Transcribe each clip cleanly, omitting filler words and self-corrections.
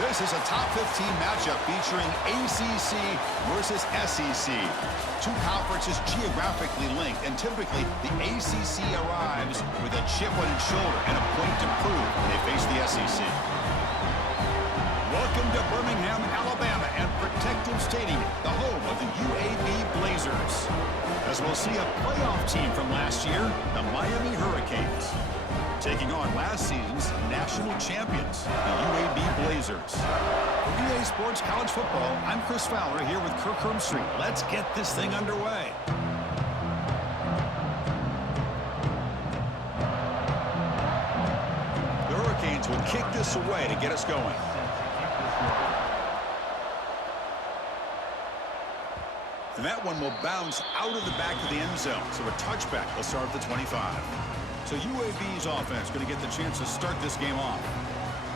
This is a top 15 matchup featuring ACC versus SEC. Two conferences geographically linked, and typically the ACC arrives with a chip on its shoulder and a point to prove when they face the SEC. Welcome to Birmingham, Alabama, and Protective Stadium, the home of the UAB Blazers. As we'll see a playoff team from last year, the Miami Hurricanes, taking on last season's national champions, the UAB Blazers. For EA Sports College Football, I'm Chris Fowler here with Kirk Herbstreit. Let's get this thing underway. The Hurricanes will kick this away to get us going. And that one will bounce out of the back of the end zone, so a touchback will start at the 25. So UAB's offense going to get the chance to start this game off.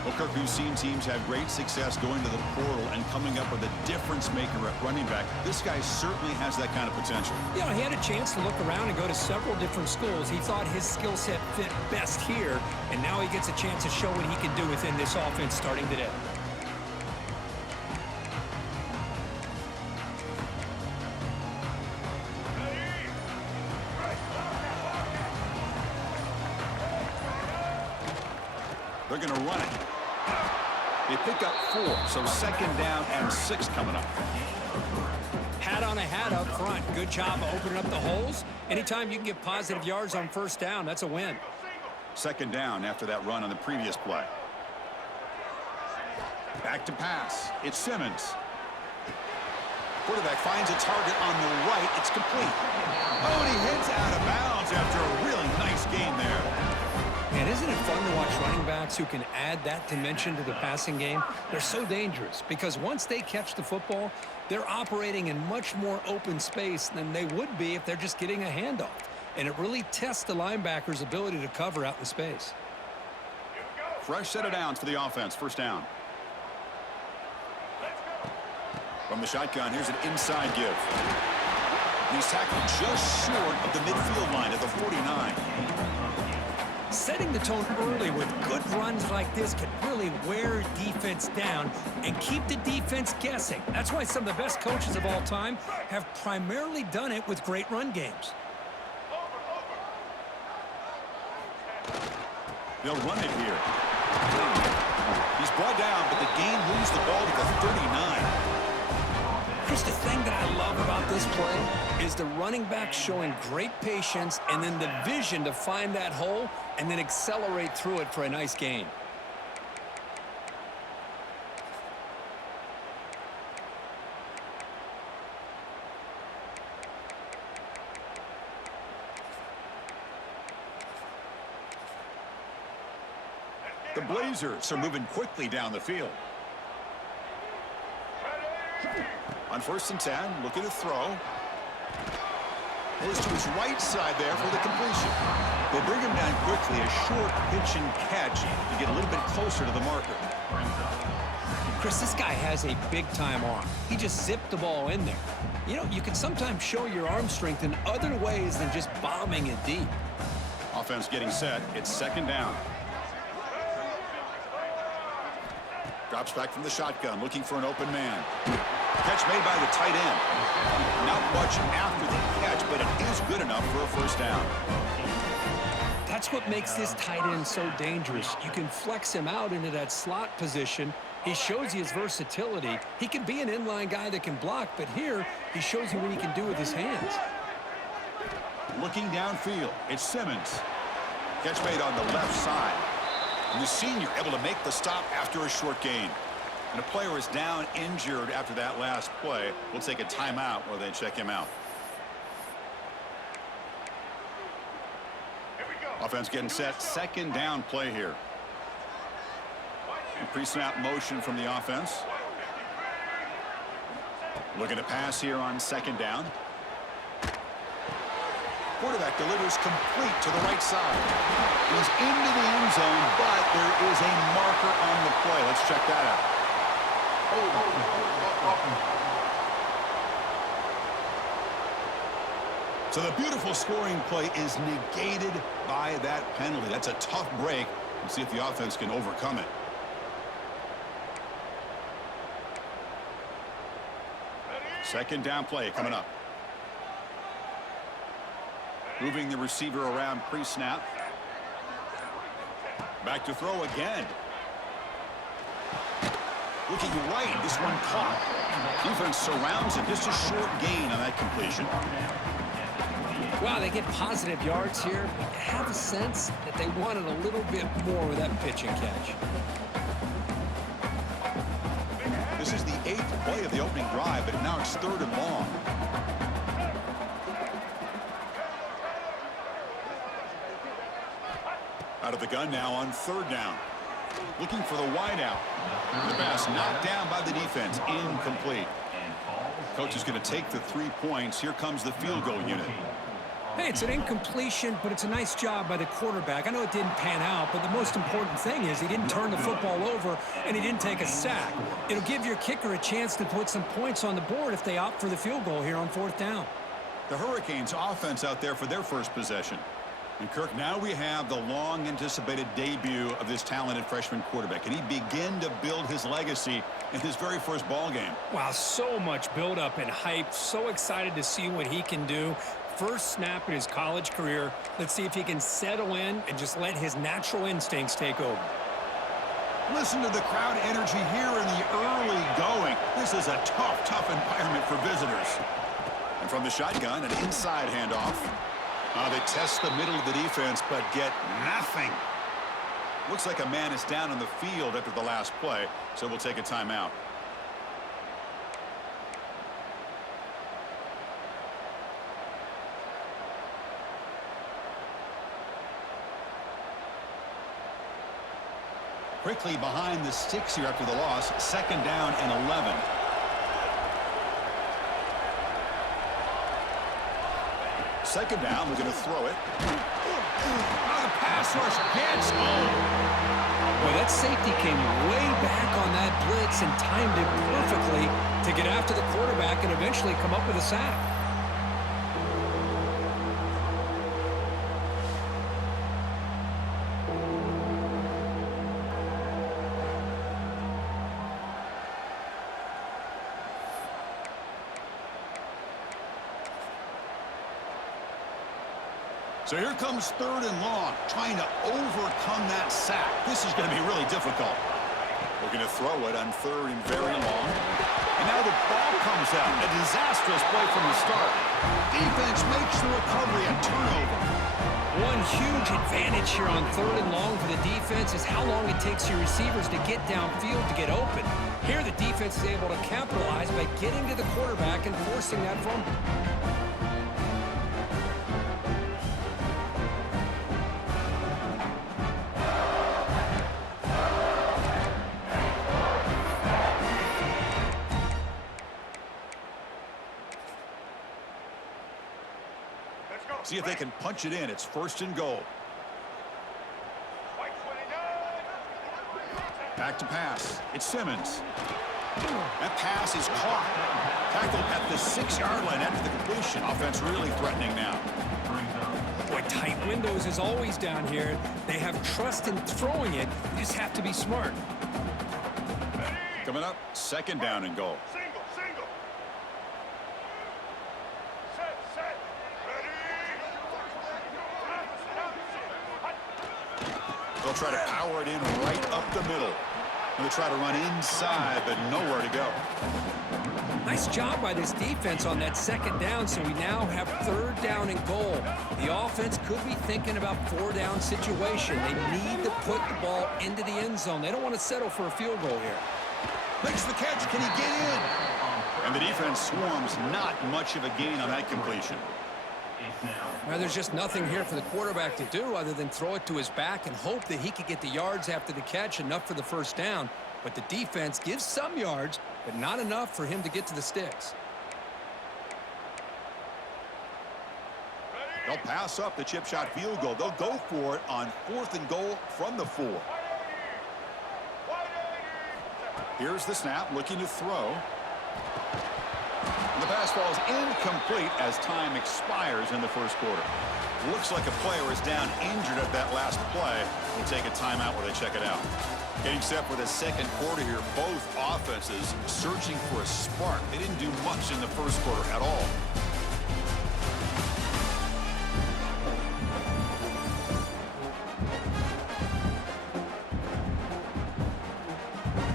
Well, Kirk, we've seen teams have great success going to the portal and coming up with a difference maker at running back. This guy certainly has that kind of potential. You know, he had a chance to look around and go to several different schools. He thought his skill set fit best here, and now he gets a chance to show what he can do within this offense starting today. They're going to run it. They pick up 4, so 2nd down and 6 coming up. Hat on a hat up front. Good job of opening up the holes. Anytime you can get positive yards on 1st down, that's a win. 2nd down after that run on the previous play. Back to pass. It's Simmons. Quarterback finds a target on the right. It's complete. Oh, and he hits out of bounds after a really nice gain there. And isn't it fun to watch running backs who can add that dimension to the passing game? They're so dangerous because once they catch the football, they're operating in much more open space than they would be if they're just getting a handoff. And it really tests the linebacker's ability to cover out in space. Fresh set of downs for the offense. 1st down. From the shotgun, here's an inside give. He's tackled just short of the midfield line at the 49. Setting the tone early with good runs like this can really wear defense down and keep the defense guessing. That's why some of the best coaches of all time have primarily done it with great run games. They'll run it here. He's brought down, but the game moves the ball to the 39. Chris, the thing that I love about this play is the running back showing great patience and then the vision to find that hole and then accelerate through it for a nice gain. The Blazers are moving quickly down the field. On 1st and 10, looking to throw. Goes to his right side there for the completion. They bring him down quickly, a short pitch and catch to get a little bit closer to the marker. Chris, this guy has a big-time arm. He just zipped the ball in there. You know, you can sometimes show your arm strength in other ways than just bombing it deep. Offense getting set. It's 2nd down. Drops back from the shotgun, looking for an open man. Catch made by the tight end. Not much after the catch, but it is good enough for a 1st down. That's what makes this tight end so dangerous. You can flex him out into that slot position. He shows you his versatility. He can be an inline guy that can block, but here he shows you what he can do with his hands. Looking downfield, it's Simmons. Catch made on the left side. And the senior able to make the stop after a short gain. And a player is down injured after that last play. We'll take a timeout while they check him out. Offense getting set. 2nd down play here. Pre-snap motion from the offense. Looking to pass here on 2nd down. Quarterback delivers complete to the right side. He's into the end zone, but there is a marker on the play. Let's check that out. So the beautiful scoring play is negated by that penalty. That's a tough break. We'll see if the offense can overcome it. Second down play coming up. Moving the receiver around pre-snap. Back to throw again. Looking right, this one caught. Defense surrounds it. Just a short gain on that completion. Wow, they get positive yards here, but you have a sense that they wanted a little bit more with that pitch and catch. This is the 8th play of the opening drive, but now it's 3rd and long. Out of the gun now on 3rd down. Looking for the wideout. The pass knocked down by the defense. Incomplete. Coach is going to take the 3 points. Here comes the field goal unit. Hey, it's an incompletion, but it's a nice job by the quarterback. I know it didn't pan out, but the most important thing is he didn't turn the football over and he didn't take a sack. It'll give your kicker a chance to put some points on the board if they opt for the field goal here on 4th down. The Hurricanes offense out there for their first possession. And Kirk, now we have the long-anticipated debut of this talented freshman quarterback. And he begin to build his legacy in his very first ball game. Wow, so much build-up and hype. So excited to see what he can do. First snap in his college career. Let's see if he can settle in and just let his natural instincts take over. Listen to the crowd energy here in the early going. This is a tough environment for visitors. And from the shotgun, an inside handoff. They test the middle of the defense, but get nothing. Looks like a man is down on the field after the last play, so we'll take a timeout. Quickly behind the sticks here after the loss. 2nd down and 11. Second down, we're going to throw it. The pass rush gets home. Boy, that safety came way back on that blitz and timed it perfectly to get after the quarterback and eventually come up with a sack. So here comes 3rd and long, trying to overcome that sack. This is going to be really difficult. We're going to throw it on 3rd and very long. And now the ball comes out. A disastrous play from the start. Defense makes the recovery a turnover. One huge advantage here on 3rd and long for the defense is how long it takes your receivers to get downfield to get open. Here the defense is able to capitalize by getting to the quarterback and forcing that fumble. See if they can punch it in. It's 1st and goal. Back to pass. It's Simmons. That pass is caught. Tackled at the 6-yard line after the completion. Offense really threatening now. Boy, tight windows is always down here. They have trust in throwing it. You just have to be smart. Coming up, 2nd down and goal. They'll try to power it in right up the middle. And they try to run inside, but nowhere to go. Nice job by this defense on that 2nd down, so we now have 3rd down and goal. The offense could be thinking about 4-down situation. They need to put the ball into the end zone. They don't want to settle for a field goal here. Makes the catch. Can he get in? And the defense swarms. Not much of a gain on that completion. Well, there's just nothing here for the quarterback to do other than throw it to his back and hope that he could get the yards after the catch, enough for the 1st down. But the defense gives some yards, but not enough for him to get to the sticks. They'll pass up the chip shot field goal. They'll go for it on 4th and goal from the 4. Here's the snap, looking to throw. The pass falls incomplete as time expires in the 1st quarter. Looks like a player is down injured at that last play. We'll take a timeout while they check it out. Getting set for the second quarter here. Both offenses searching for a spark. They didn't do much in the first quarter at all.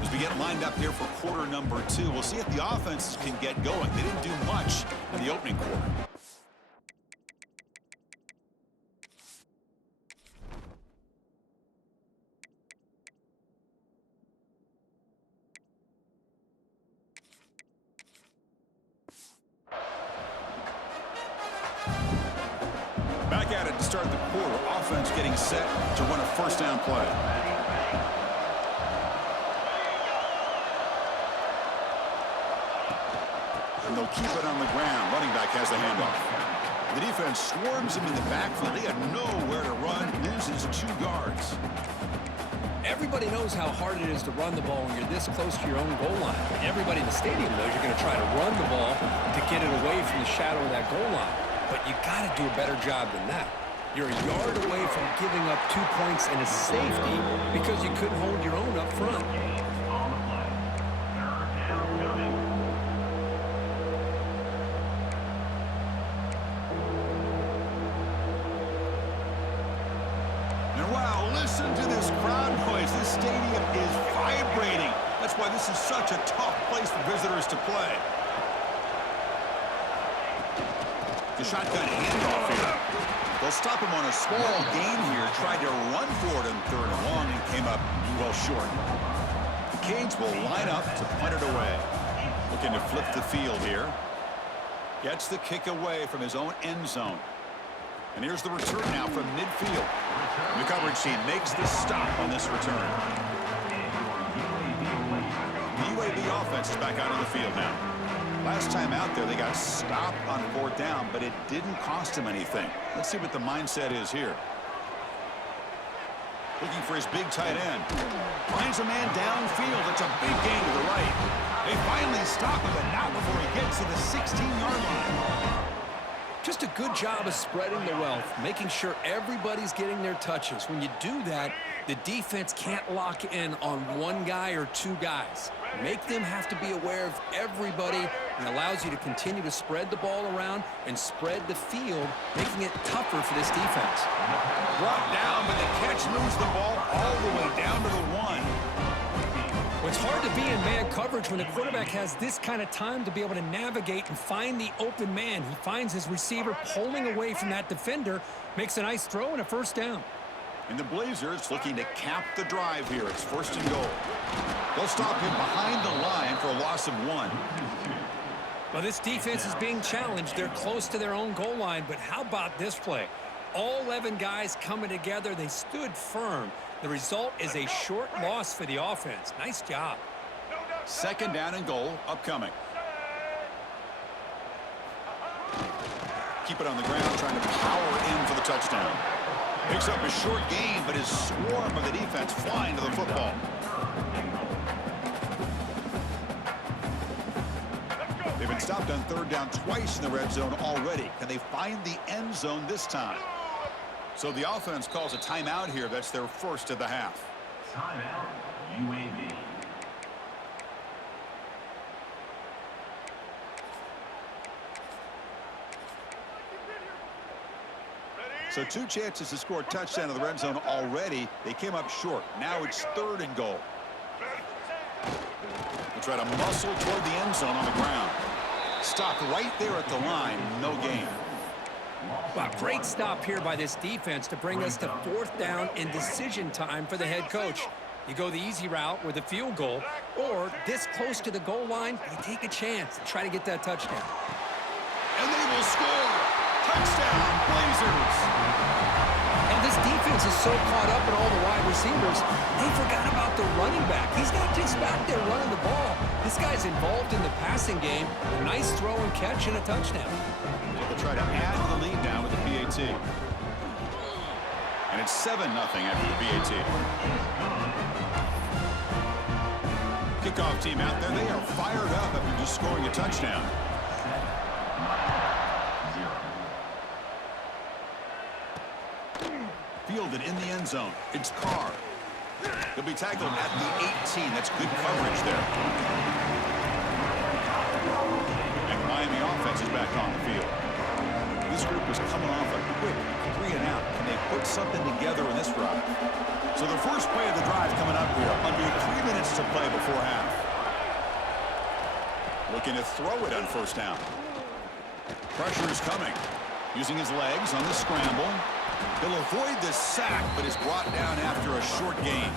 As we get lined up here for quarter number 2, we'll see if the offenses can get going. They didn't do much in the opening quarter. Back at it to start the quarter. Offense getting set to run a first down play. And they'll keep it on the ground. Running back has the handoff. The defense swarms him in the backfield. They have nowhere to run. Loses 2 yards. Everybody knows how hard it is to run the ball when you're this close to your own goal line. Everybody in the stadium knows you're going to try to run the ball to get it away from the shadow of that goal line. But you got to do a better job than that. You're a yard away from giving up 2 points and a safety because you couldn't hold your own up front. And wow, listen to this crowd noise. This stadium is vibrating. That's why this is such a tough place for visitors to play. The shotgun handoff here. They'll stop him on a small gain here. Tried to run for it in 3rd and long and came up well short. The Canes will line up to punt it away. Looking to flip the field here. Gets the kick away from his own end zone. And here's the return now from midfield. The coverage team makes the stop on this return. The UAB offense is back out on the field now. Last time out there, they got stopped on 4th down, but it didn't cost him anything. Let's see what the mindset is here. Looking for his big tight end. Finds a man downfield. It's a big gain to the right. They finally stop him, but not before he gets to the 16-yard line. Just a good job of spreading the wealth, making sure everybody's getting their touches. When you do that, the defense can't lock in on 1 guy or 2 guys. Make them have to be aware of everybody, and allows you to continue to spread the ball around and spread the field, making it tougher for this defense. Brought down, but the catch moves the ball all the way down to the 1. It's hard to be in man coverage when the quarterback has this kind of time to be able to navigate and find the open man. He finds his receiver pulling away from that defender, makes a nice throw and a first down. And the Blazers looking to cap the drive here. It's 1st and goal. They'll stop him behind the line for a loss of 1. Well, this defense is being challenged. They're close to their own goal line, but how about this play? All 11 guys coming together. They stood firm. The result is a short loss for the offense. Nice job. 2nd down and goal upcoming. Keep it on the ground, trying to power in for the touchdown. Picks up a short gain, but his swarm of the defense flying to the football. They've been stopped on 3rd down twice in the red zone already. Can they find the end zone this time? So the offense calls a timeout here. That's their first of the half. Timeout, UAB. So 2 chances to score a touchdown in the red zone already. They came up short. Now it's 3rd and goal. They'll try to muscle toward the end zone on the ground. Stopped right there at the line. No gain. Wow, great stop here by this defense to bring us to 4th down in decision time for the head coach. You go the easy route with a field goal, or this close to the goal line, you take a chance and try to get that touchdown. And they will score. Touchdown, Blazers. And this defense is so caught up in all the wide receivers, they forgot about the running back. He's not just back there running the ball. This guy's involved in the passing game. A nice throw and catch and a touchdown. They'll try to add to the lead now with the PAT. And it's 7-0 after the PAT. Kickoff team out there. They are fired up after just scoring a touchdown. fielded in the end zone. It's Carr. He'll be tackled at the 18. That's good coverage there. And the Miami offense is back on the field. This group is coming off a quick 3-and-out. Can they put something together in this drive? So the first play of the drive coming up here. Under 3 minutes to play before half. Looking to throw it on first down. Pressure is coming. Using his legs on the scramble. He'll avoid the sack, but is brought down after a short gain.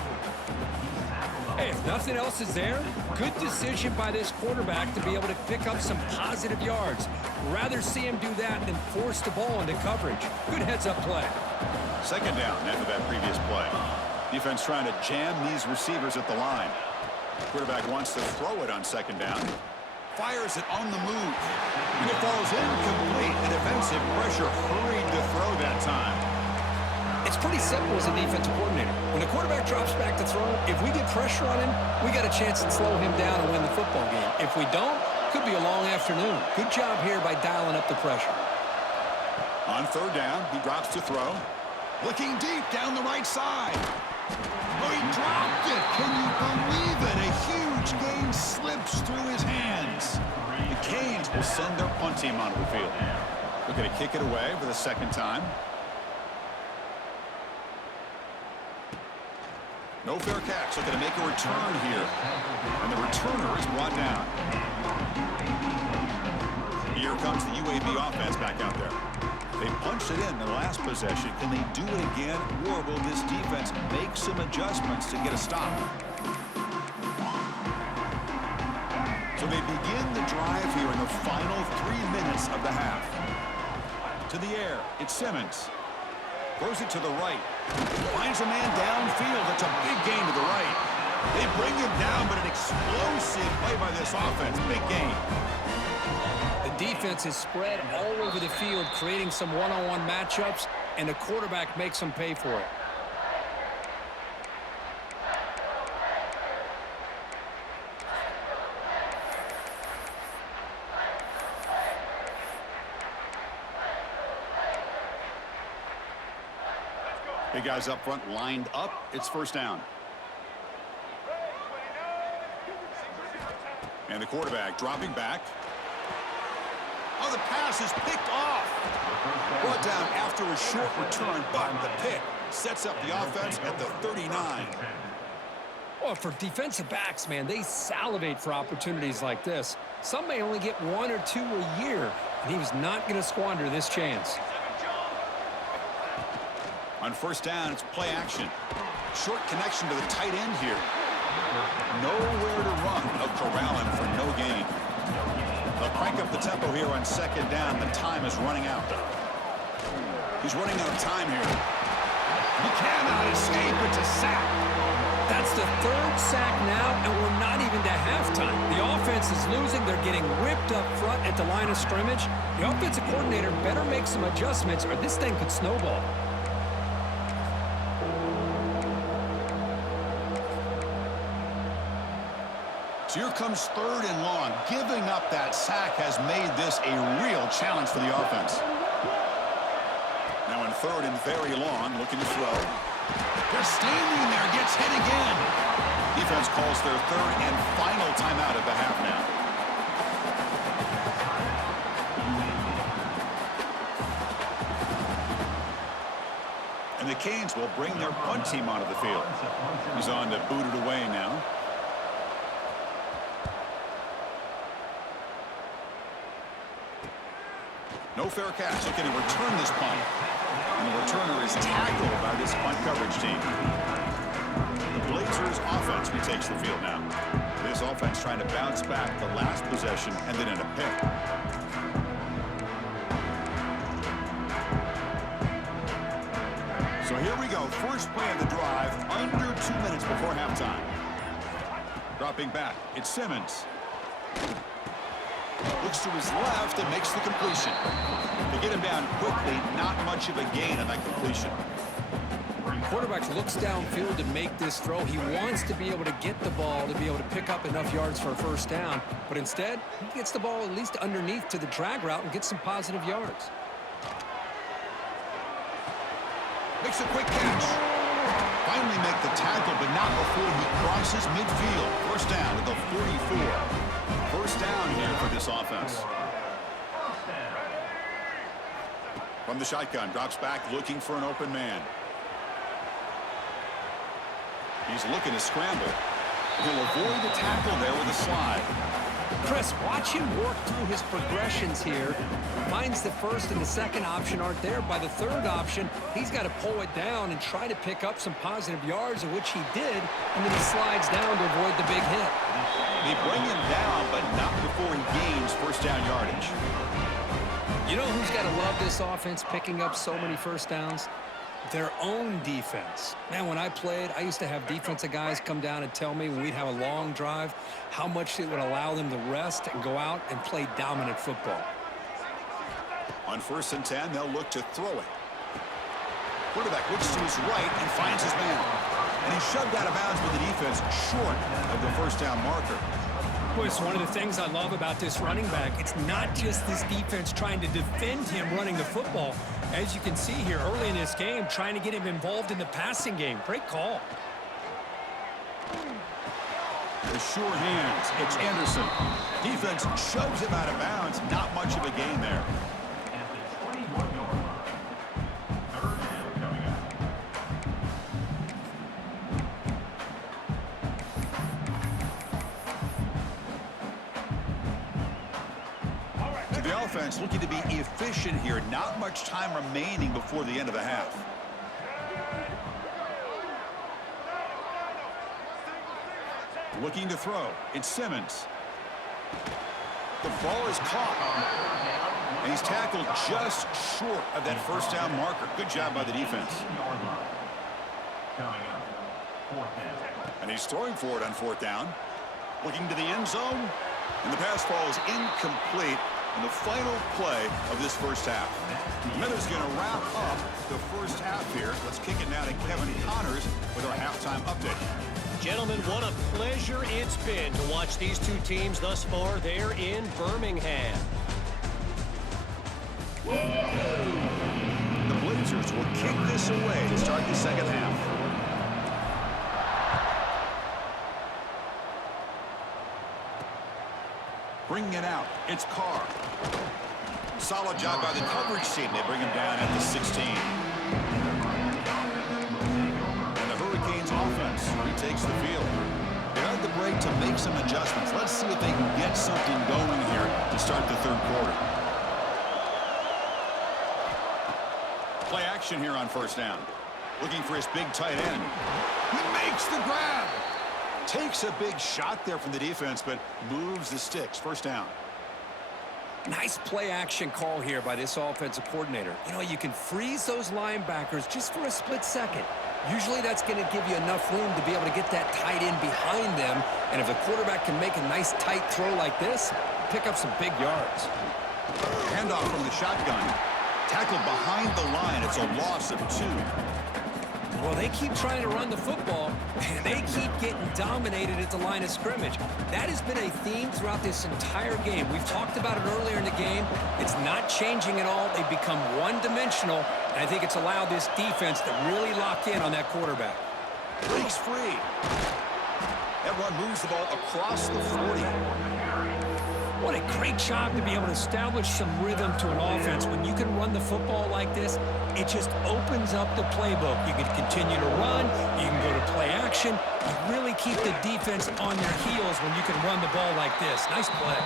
Hey, if nothing else is there, good decision by this quarterback to be able to pick up some positive yards. Rather see him do that than force the ball into coverage. Good heads-up play. Second down after that previous play. Defense trying to jam these receivers at the line. Quarterback wants to throw it on second down. Fires it on the move. And it falls incomplete. And defensive pressure hurried to throw that time. It's pretty simple as a defensive coordinator. When the quarterback drops back to throw, if we get pressure on him, we got a chance to slow him down and win the football game. If we don't, could be a long afternoon. Good job here by dialing up the pressure. On third down, he drops to throw. Looking deep down the right side. Oh, he dropped it. Can you believe it? A huge gain slips through his hands. The Canes will send their punt team onto the field. Looking to kick it away for the second time. No fair catch. Looking to make a return here. And the returner is brought down. Here comes the UAB offense back out there. They punched it in the last possession. Can they do it again, or will this defense make some adjustments to get a stop? So they begin the drive here in the final 3 minutes of the half. To the air, it's Simmons. Throws it to the right. Finds a man downfield. That's a big gain to the right. They bring him down, but an explosive play by this offense. Big gain. The defense is spread all over the field, creating some one-on-one matchups, and the quarterback makes them pay for it. Big guys up front lined up. It's first down. And the quarterback dropping back. Oh, the pass is picked off. Brought down after a short return, but the pick sets up the offense at the 39. Well, for defensive backs, man, they salivate for opportunities like this. Some may only get 1 or 2 a year, and he was not going to squander this chance. On first down, it's play action. Short connection to the tight end here. Nowhere to run. They'll corral him for no gain. They'll crank up the tempo here on second down. The time is running out. He's running out of time here. He cannot escape. It's a sack. That's the 3rd sack now, and we're not even to halftime. The offense is losing. They're getting ripped up front at the line of scrimmage. The offensive coordinator better make some adjustments, or this thing could snowball. So here comes 3rd and long. Giving up that sack has made this a real challenge for the offense. Now in 3rd and very long, looking to throw. They're standing there, gets hit again. Defense calls their 3rd and final timeout of the half now. And the Canes will bring their punt team onto the field. He's on to boot it away now. No fair catch. Looking to return this punt. And the returner is tackled by this punt coverage team. The Blazers offense retakes the field now. This offense trying to bounce back the last possession and then in a pick. So here we go. First play of the drive under 2 minutes before halftime. Dropping back. It's Simmons. Looks to his left and makes the completion. They get him down quickly, not much of a gain on that completion. Quarterback looks downfield to make this throw. He wants to be able to get the ball to be able to pick up enough yards for a first down. But instead, he gets the ball at least underneath to the drag route and gets some positive yards. Makes a quick catch. Finally make the tackle, but not before he crosses midfield. First down at the 44. First down here for this offense. From the shotgun, drops back looking for an open man. He's looking to scramble. He'll avoid the tackle there with a slide. Chris, watch him work through his progressions here. Finds the first and the second option aren't there. By the third option, he's got to pull it down and try to pick up some positive yards, of which he did, and then he slides down to avoid the big hit. They bring him down, but not before he gains first down yardage. You know who's got to love this offense picking up so many first downs? Their own defense. Man, when I played, I used to have defensive guys come down and tell me when we'd have a long drive how much it would allow them to rest and go out and play dominant football. On 1st and 10, they'll look to throw it. Quarterback looks to his right and finds his man. And he's shoved out of bounds with the defense short of the first down marker. Boy, it's one of the things I love about this running back. It's not just this defense trying to defend him running the football. As you can see here early in this game, trying to get him involved in the passing game. Great call. The sure hands. It's Anderson. Defense shoves him out of bounds. Not much of a gain there. At the 21-yard line. Third down coming up. To the offense, looking to be efficient here. Not much time remaining before the end of the half. Looking to throw. It's Simmons. The ball is caught. And he's tackled just short of that first down marker. Good job by the defense. Coming up, fourth down. And he's throwing for it on 4th down. Looking to the end zone. And the pass falls incomplete in the final play of this first half. Miller's going to wrap up the first half here. Let's kick it now to Kevin Connors with our halftime update. Gentlemen, what a pleasure it's been to watch these two teams thus far there in Birmingham. The Blazers will kick this away to start the second half. Bringing it out, it's Carr. Solid job by the coverage team. They bring him down at the 16. And the Hurricanes offense retakes the field. They had the break to make some adjustments. Let's see if they can get something going here to start the third quarter. Play action here on first down. Looking for his big tight end. He makes the grab. Takes a big shot there from the defense, but moves the sticks. First down. Nice play action call here by this offensive coordinator. You know, you can freeze those linebackers just for a split second. Usually that's going to give you enough room to be able to get that tight end behind them. And if the quarterback can make a nice tight throw like this, pick up some big yards. Handoff from the shotgun. Tackled behind the line. It's a loss of 2. Well, they keep trying to run the football, and they keep getting dominated at the line of scrimmage. That has been a theme throughout this entire game. We've talked about it earlier in the game. It's not changing at all. They've become one-dimensional, and I think it's allowed this defense to really lock in on that quarterback. Breaks free. That run moves the ball across the 40. What a great job to be able to establish some rhythm to an offense. When you can run the football like this, it just opens up the playbook. You can continue to run. You can go to play action. You really keep the defense on their heels when you can run the ball like this. Nice play.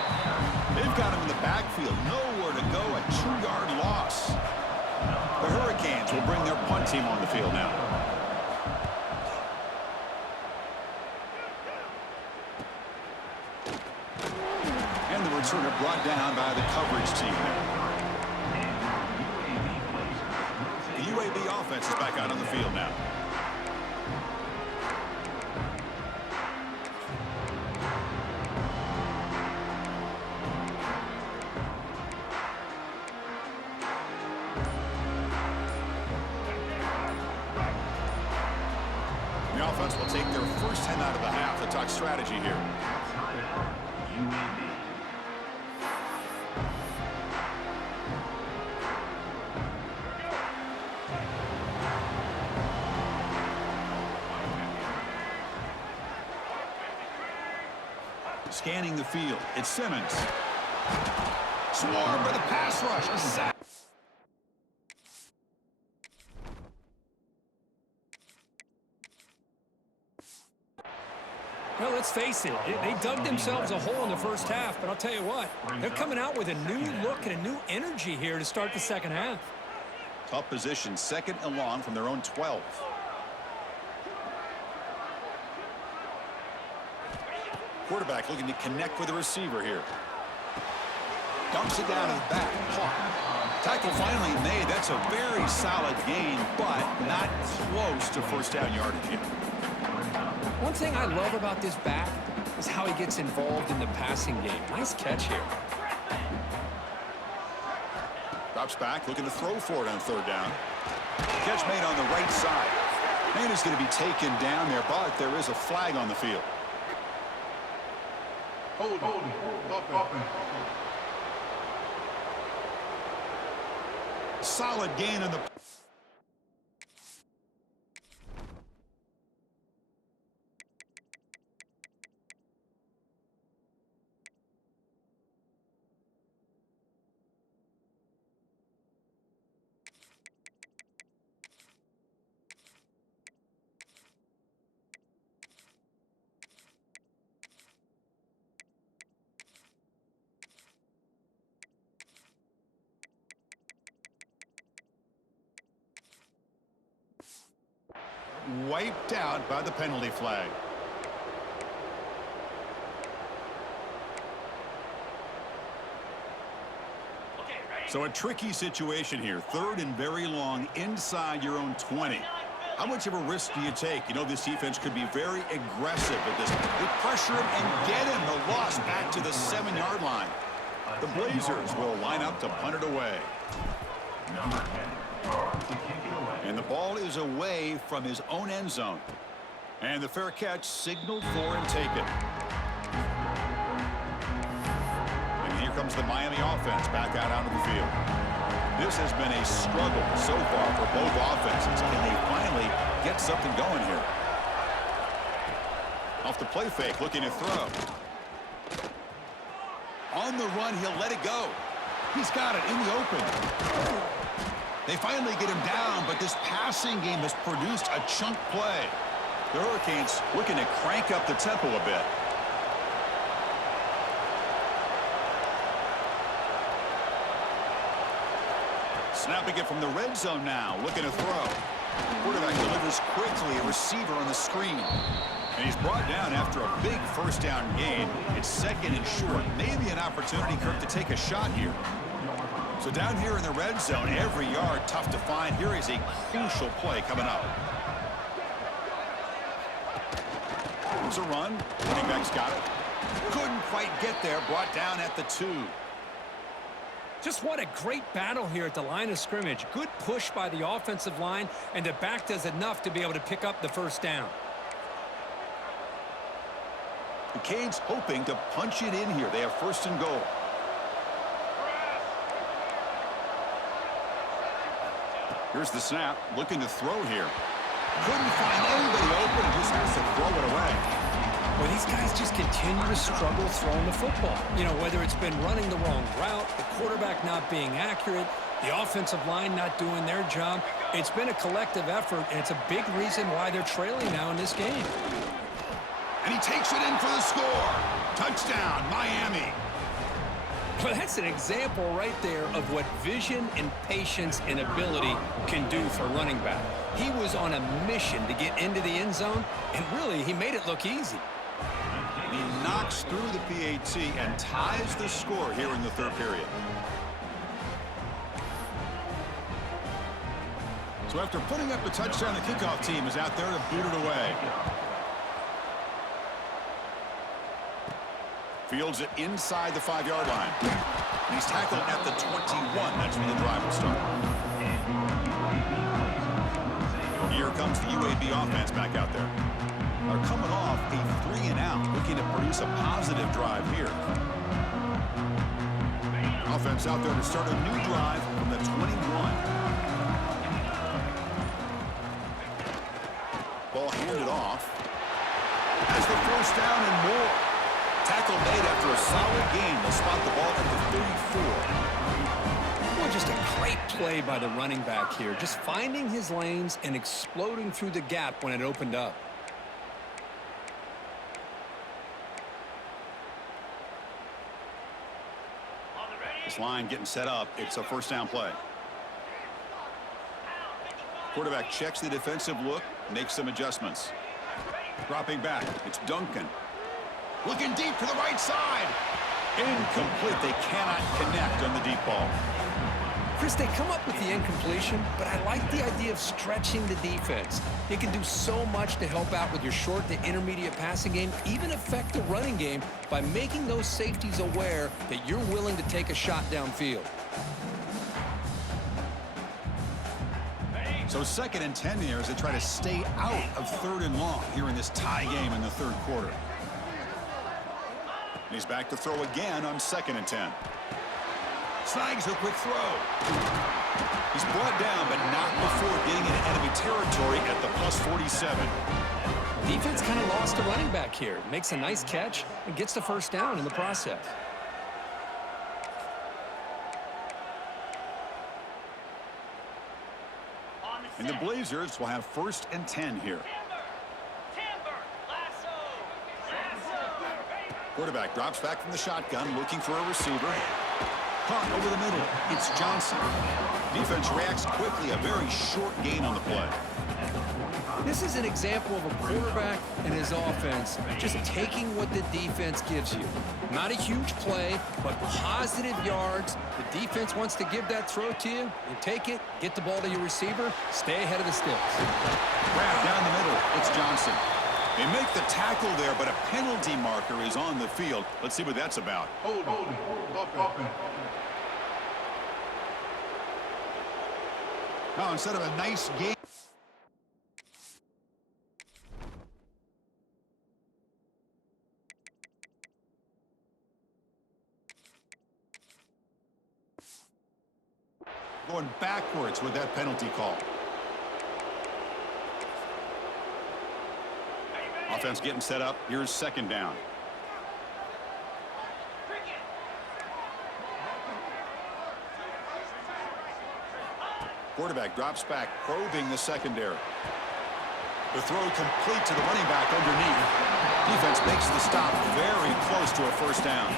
They've got him in the backfield. Nowhere to go. A 2-yard loss. The Hurricanes will bring their punt team on the field now. And the returner brought down by the coverage team there. The UAB offense is back out on the field now. The offense will take their first 10 out of the half. To talk strategy here. Timeout, UAB. Scanning the field. It's Simmons. Swarmed by the pass rush. A sack. Well, let's face it, they dug themselves a hole in the first half, but I'll tell you what, they're coming out with a new look and a new energy here to start the second half. Tough position, second and long from their own 12. Quarterback looking to connect with the receiver here. Dumps it down to the back. Hawk. Tackle finally made. That's a very solid gain, but not close to first down yardage here. One thing I love about this back is how he gets involved in the passing game. Nice catch here. Drops back, looking to throw for it on third down. Catch made on the right side. Man is going to be taken down there, but there is a flag on the field. Solid gain on the... Wiped out by the penalty flag. So a tricky situation here. Third and very long inside your own 20. How much of a risk do you take? You know, this defense could be very aggressive with this. They pressure him and get him. The loss back to the 7-yard line. The Blazers will line up to punt it away. Number 10, to kick it away. And the ball is away from his own end zone. And the fair catch signaled for and taken. And here comes the Miami offense back out onto the field. This has been a struggle so far for both offenses. Can they finally get something going here? Off the play fake, looking to throw. On the run, he'll let it go. He's got it in the open. They finally get him down, but this passing game has produced a chunk play. The Hurricanes looking to crank up the tempo a bit. Snapping it from the red zone now, looking to throw. Quarterback delivers quickly, a receiver on the screen. And he's brought down after a big first down gain. It's second and short. Maybe an opportunity, Kirk, to take a shot here. So down here in the red zone, every yard tough to find. Here is a crucial play coming up. Here's a run. Running back's got it. Couldn't quite get there. Brought down at the 2. Just what a great battle here at the line of scrimmage. Good push by the offensive line, and the back does enough to be able to pick up the first down. The Canes hoping to punch it in here. They have first and goal. Here's the snap, looking to throw here. Couldn't find anybody open, just has to throw it away. Well, these guys just continue to struggle throwing the football. You know, whether it's been running the wrong route, the quarterback not being accurate, the offensive line not doing their job. It's been a collective effort, and it's a big reason why they're trailing now in this game. And he takes it in for the score. Touchdown, Miami. Well, that's an example right there of what vision and patience and ability can do for a running back. He was on a mission to get into the end zone, and really, he made it look easy. He knocks through the PAT and ties the score here in the third period. So after putting up the touchdown, the kickoff team is out there to boot it away. Fields it inside the 5-yard line. And he's tackled at the 21. That's where the drive will start. Here comes the UAB offense back out there. Are coming off a 3-and-out, looking to produce a positive drive here. Offense out there to start a new drive from the 21. Ball handed off. Has the first down and more. Tackle made after a solid gain. They'll spot the ball at the 34. Well, just a great play by the running back here. Just finding his lanes and exploding through the gap when it opened up. This line getting set up. It's a first down play. Quarterback checks the defensive look, makes some adjustments. Dropping back, it's Duncan. Looking deep to the right side. Incomplete. They cannot connect on the deep ball. Chris, they come up with the incompletion, but I like the idea of stretching the defense. It can do so much to help out with your short to intermediate passing game, even affect the running game by making those safeties aware that you're willing to take a shot downfield. So 2nd and 10 here as they try to stay out of 3rd and long here in this tie game in the 3rd quarter. And he's back to throw again on 2nd and 10. Snags a quick throw. He's brought down, but not before getting into enemy territory at the +47. Defense kind of lost the running back here. Makes a nice catch and gets the first down in the process. And the Blazers will have 1st and 10 here. Quarterback drops back from the shotgun, looking for a receiver. Caught over the middle. It's Johnson. Defense reacts quickly. A very short gain on the play. This is an example of a quarterback and his offense just taking what the defense gives you. Not a huge play, but positive yards. The defense wants to give that throw to you. You take it, get the ball to your receiver, stay ahead of the sticks. Grab down the middle. It's Johnson. They make the tackle there, but a penalty marker is on the field. Let's see what that's about. Now, instead of a nice game. Going backwards with that penalty call. Offense getting set up. Here's 2nd down. Quarterback drops back, probing the secondary. The throw complete to the running back underneath. Defense makes the stop very close to a first down.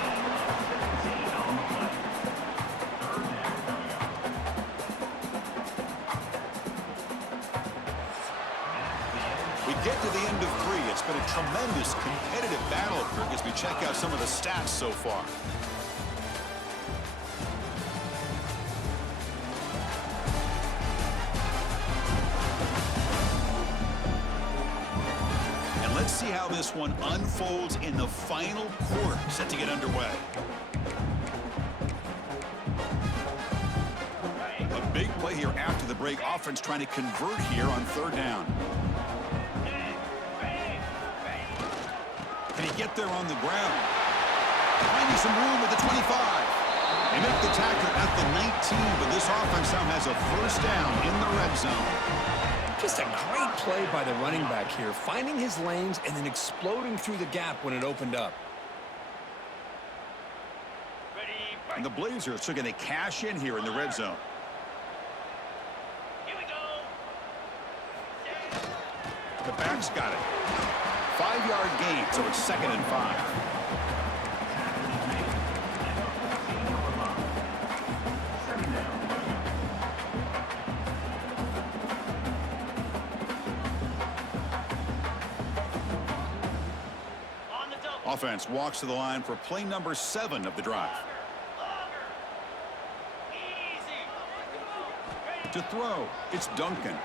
We get to the end of 3. It's been a tremendous competitive battle, Kirk, as we check out some of the stats so far. And let's see how this one unfolds in the final quarter, set to get underway. A big play here after the break. Offense trying to convert here on 3rd down. Can he get there on the ground? Finding some room at the 25. They make the tackle at the 19, but this offense now has a first down in the red zone. Just a great play by the running back here, finding his lanes and then exploding through the gap when it opened up. And the Blazers are going to cash in here in the red zone. Here we go. The back's got it. 5-yard gain, so it's 2nd and 5. Offense walks to the line for play number 7 of the drive. To throw, it's Duncan.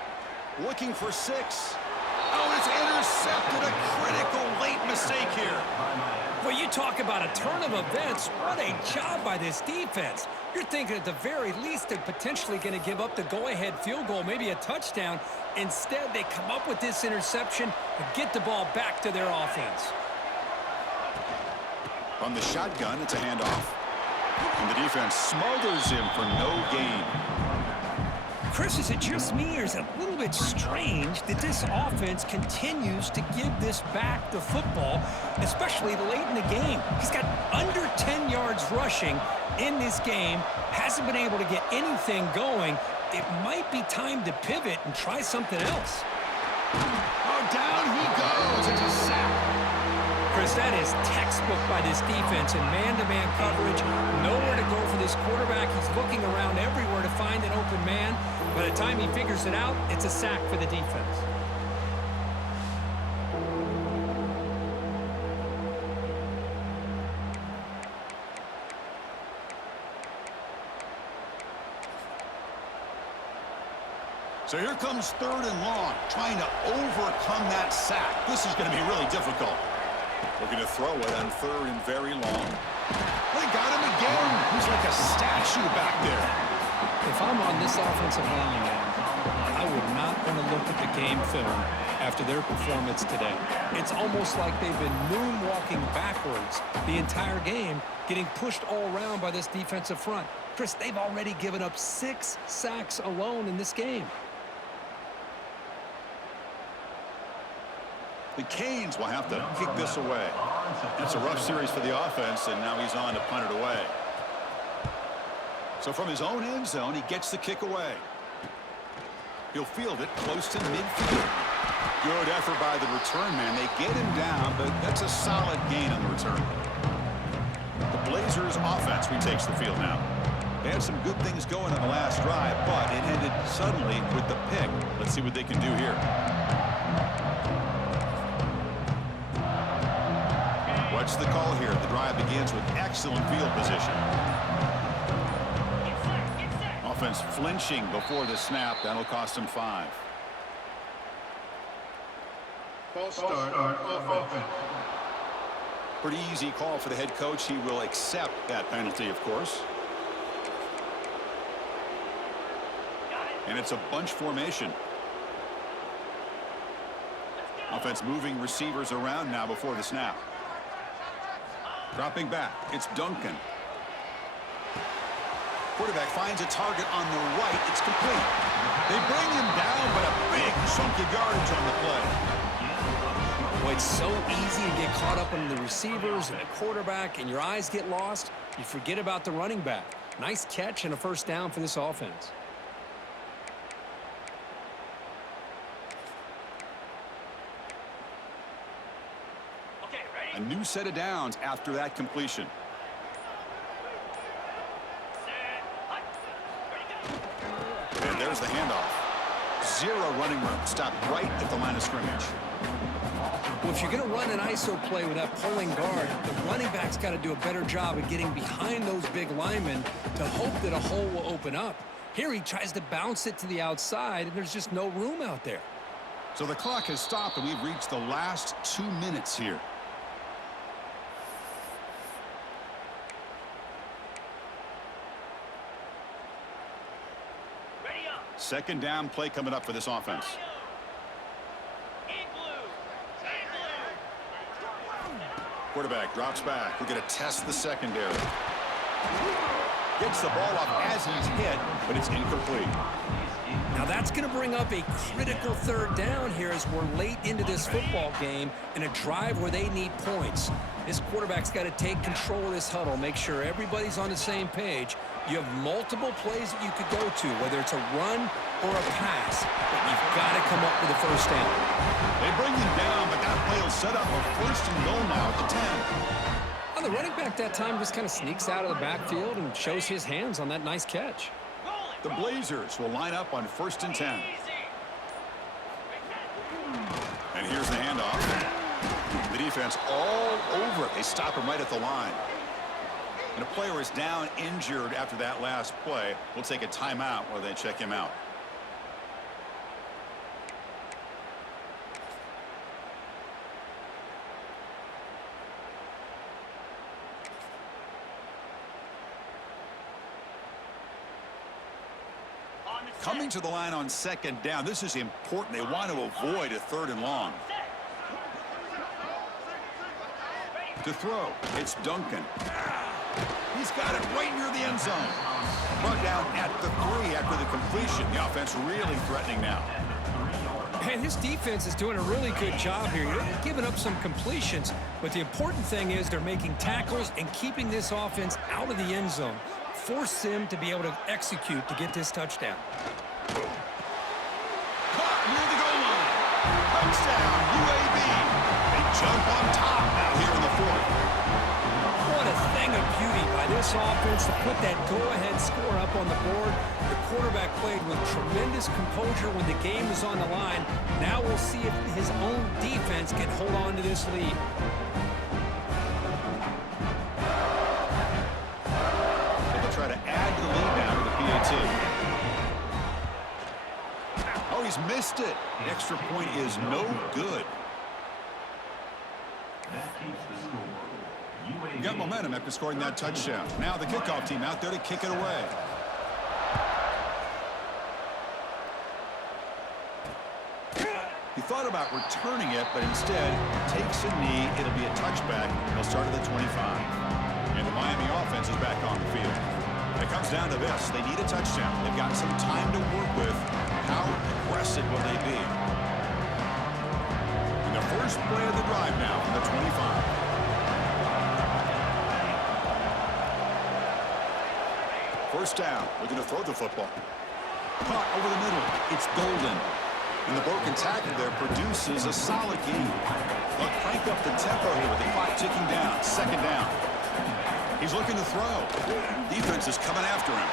Looking for 6. Oh, it's intercepted. A critical late mistake here. Well, you talk about a turn of events. What a job by this defense. You're thinking at the very least they're potentially going to give up the go-ahead field goal, maybe a touchdown. Instead, they come up with this interception and get the ball back to their offense. On the shotgun, it's a handoff. And the defense smothers him for no gain. Chris, is it just me, or is it a little bit strange that this offense continues to give this back the football, especially late in the game? He's got under 10 yards rushing in this game, hasn't been able to get anything going. It might be time to pivot and try something else. Oh, down he goes. It's a sack. Chris, that is textbook by this defense in man-to-man coverage. Nowhere to go for this quarterback. He's looking around everywhere to find an open man. By the time he figures it out, it's a sack for the defense. So here comes 3rd and long, trying to overcome that sack. This is going to be really difficult. Looking to throw it on 3rd and very long. They got him again. He's like a statue back there. If I'm on this offensive line, I would not want to look at the game film after their performance today. It's almost like they've been moonwalking backwards the entire game, getting pushed all around by this defensive front. Chris, they've already given up 6 sacks alone in this game. The Canes will have to kick this away. It's a rough series for the offense, and now he's on to punt it away. So from his own end zone, he gets the kick away. He'll field it close to midfield. Good effort by the return man. They get him down, but that's a solid gain on the return. The Blazers offense retakes the field now. They had some good things going on the last drive, but it ended suddenly with the pick. Let's see what they can do here. What's the call here? The drive begins with excellent field position. Offense flinching before the snap. That'll cost him 5. False start on offense. Pretty easy call for the head coach. He will accept that penalty, of course. And it's a bunch formation. Offense moving receivers around now before the snap. Dropping back, it's Duncan. Quarterback finds a target on the right. It's complete. They bring him down, but a big chunk of yardage on the play. Boy, it's so easy to get caught up in the receivers and the quarterback, and your eyes get lost. You forget about the running back. Nice catch and a first down for this offense. A new set of downs after that completion. And there's the handoff. 0 running room. Stopped right at the line of scrimmage. Well, if you're going to run an ISO play with that pulling guard, the running back's got to do a better job of getting behind those big linemen to hope that a hole will open up. Here he tries to bounce it to the outside, and there's just no room out there. So the clock has stopped, and we've reached the last 2 minutes here. Second down play coming up for this offense. Quarterback drops back. We're going to test the secondary. Gets the ball up as he's hit, but it's incomplete. Now that's going to bring up a critical 3rd down here as we're late into this football game in a drive where they need points. This quarterback's got to take control of this huddle, make sure everybody's on the same page. You have multiple plays that you could go to, whether it's a run or a pass, but you've got to come up with a first down. They bring him down, but that play will set up a 1st and goal now at the 10. Well, the running back that time just kind of sneaks out of the backfield and shows his hands on that nice catch. The Blazers will line up on 1st and 10. And here's the handoff. The defense all over it. They stop him right at the line. And a player is down injured after that last play. We'll take a timeout while they check him out. Coming to the line on 2nd down. This is important. They want to avoid a 3rd and long. To throw, it's Duncan. He's got it right near the end zone. Brought down at the 3 safety after the completion. The offense really threatening now. And his defense is doing a really good job here. They're giving up some completions, but the important thing is they're making tackles and keeping this offense out of the end zone. Force them to be able to execute to get this touchdown. Caught near the goal line. Touchdown, UAB. They jump on top now here in the fourth. What a thing of beauty by this offense to put that go-ahead score up on the board. The quarterback played with tremendous composure when the game was on the line. Now we'll see if his own defense can hold on to this lead. They'll try to add to the lead now to the PAT. Oh, he's missed it. The extra point is no good. That keeps the score. UAB. Got momentum after scoring that touchdown. Now the kickoff team out there to kick it away. He thought about returning it, but instead takes a knee. It'll be a touchback. They'll start at the 25. And the Miami offense is back on the field. It comes down to this. They need a touchdown. They've got some time to work with. How aggressive will they be? And the first play of the drive now from the 25. First down. We're going to throw the football. Caught over the middle. It's Golden. And the broken tackle there produces a solid gain. They'll crank up the tempo here with the clock ticking down. Second down. He's looking to throw. Defense is coming after him.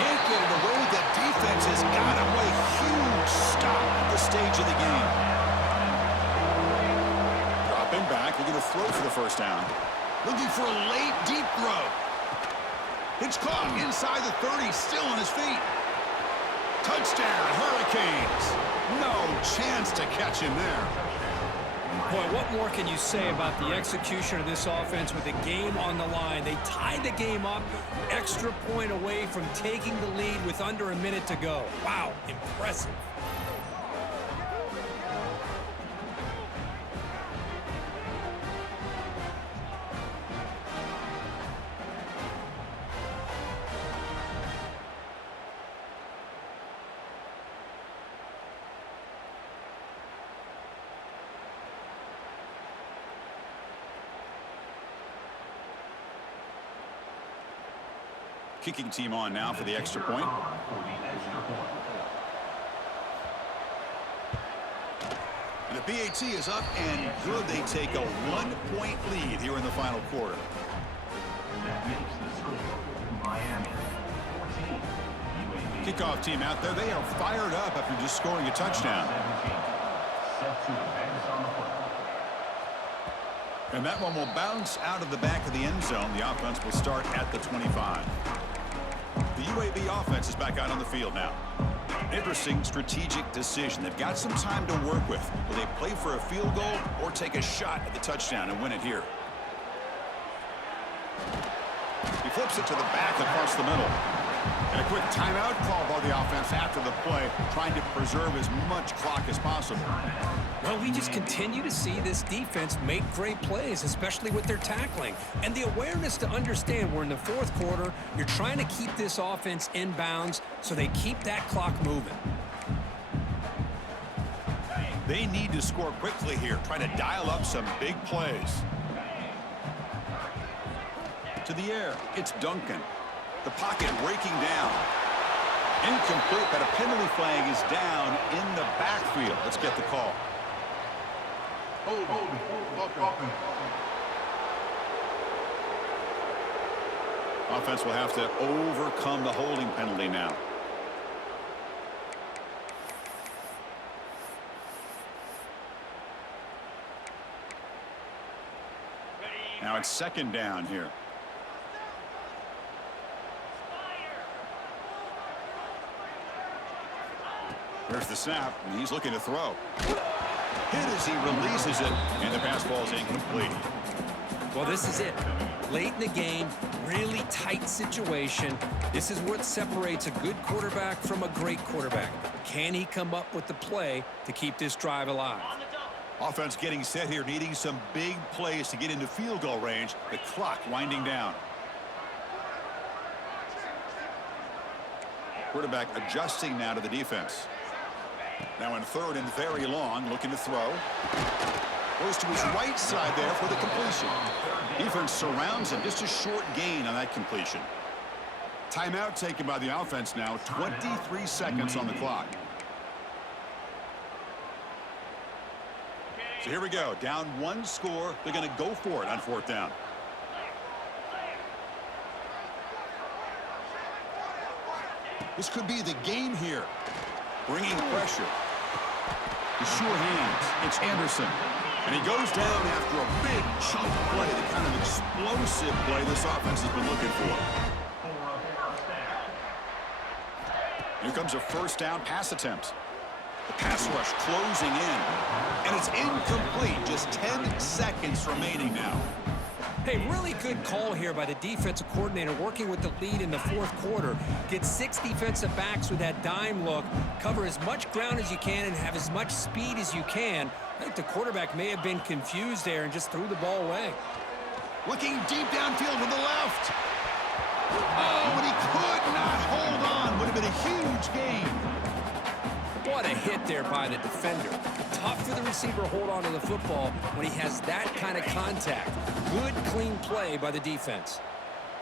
Can't get it away. The defense has got him with a huge stop at the stage of the game. Dropping back. Looking to throw for the first down. Looking for a late, deep throw. It's caught inside the 30, still on his feet. Touchdown, Hurricanes. No chance to catch him there. Boy, what more can you say about the execution of this offense with the game on the line? They tied the game up, extra point away from taking the lead with under a minute to go. Wow, impressive. Kicking team on now for the extra point. And the PAT is up and good. They take a 1-point lead here in the final quarter. That makes the score Miami 14. UAB Kickoff team out there. They are fired up after just scoring a touchdown. 17. Set to advance on the football. And that one will bounce out of the back of the end zone. The offense will start at the 25. The UAB offense is back out on the field now. Interesting strategic decision. They've got some time to work with. Will they play for a field goal or take a shot at the touchdown and win it here? He flips it to the back across the middle. And a quick timeout call by the offense after the play, trying to preserve as much clock as possible. Well, we just continue to see this defense make great plays, especially with their tackling. And the awareness to understand we're in the fourth quarter, you're trying to keep this offense in bounds so they keep that clock moving. They need to score quickly here, trying to dial up some big plays. To the air, it's Duncan. The pocket breaking down. Incomplete, but a penalty flag is down in the backfield. Let's get the call. Offense will have to overcome the holding penalty now. Now it's second down here. There's the snap, and he's looking to throw. Hit as he releases it, and the pass ball is incomplete. Well, this is it. Late in the game, really tight situation. This is what separates a good quarterback from a great quarterback. Can he come up with the play to keep this drive alive? Offense getting set here, needing some big plays to get into field goal range. The clock winding down. Quarterback adjusting now to the defense. Now in third and very long, looking to throw. Goes to his right side there for the completion. Defense surrounds him. Just a short gain on that completion. Timeout taken by the offense now. 23 seconds on the clock. So here we go. Down one score. They're going to go for it on fourth down. This could be the game here. Bringing pressure. The sure hands. It's Anderson. And he goes down after a big chunk play, the kind of explosive play this offense has been looking for. Here comes a first down pass attempt. The pass rush closing in. And it's incomplete. Just 10 seconds remaining now. Hey, really good call here by the defensive coordinator working with the lead in the fourth quarter. Get 6 defensive backs with that dime look. Cover as much ground as you can and have as much speed as you can. I think the quarterback may have been confused there and just threw the ball away. Looking deep downfield to the left. Oh, but he could not hold on. Would have been a huge gain. What a hit there by the defender. Tough for the receiver to hold on to the football when he has that kind of contact. Good, clean play by the defense.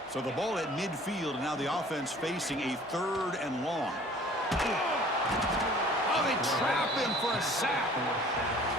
So the ball at midfield, and now the offense facing a third and long. Oh, they trap him for a sack.